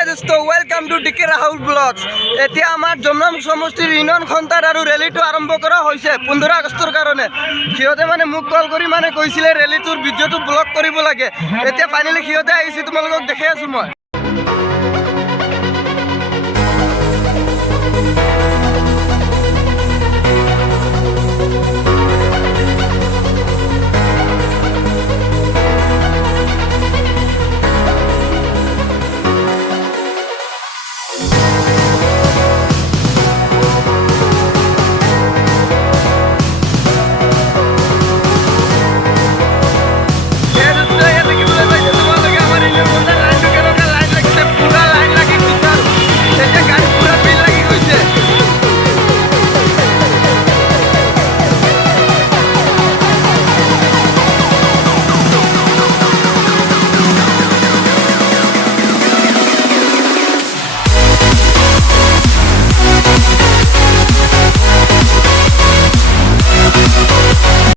Welcome to decay Rahul blogs. এতিয়া আমাৰ জমনাম সমষ্টিৰ ইউনিয়ন খন্তাৰ আৰু ৰেলীটো আৰম্ভ কৰা হৈছে 15 আগষ্টৰ কাৰণে। সিহঁতে মানে মোক কল কৰি মানে কৈছিলে ৰেলীটোৰ ভিডিঅ'টো ব্লগ কৰিব লাগে। এতিয়া ফাইনেলি সিহঁতে আহিছে, তোমালোকক দেখাই আছো মই।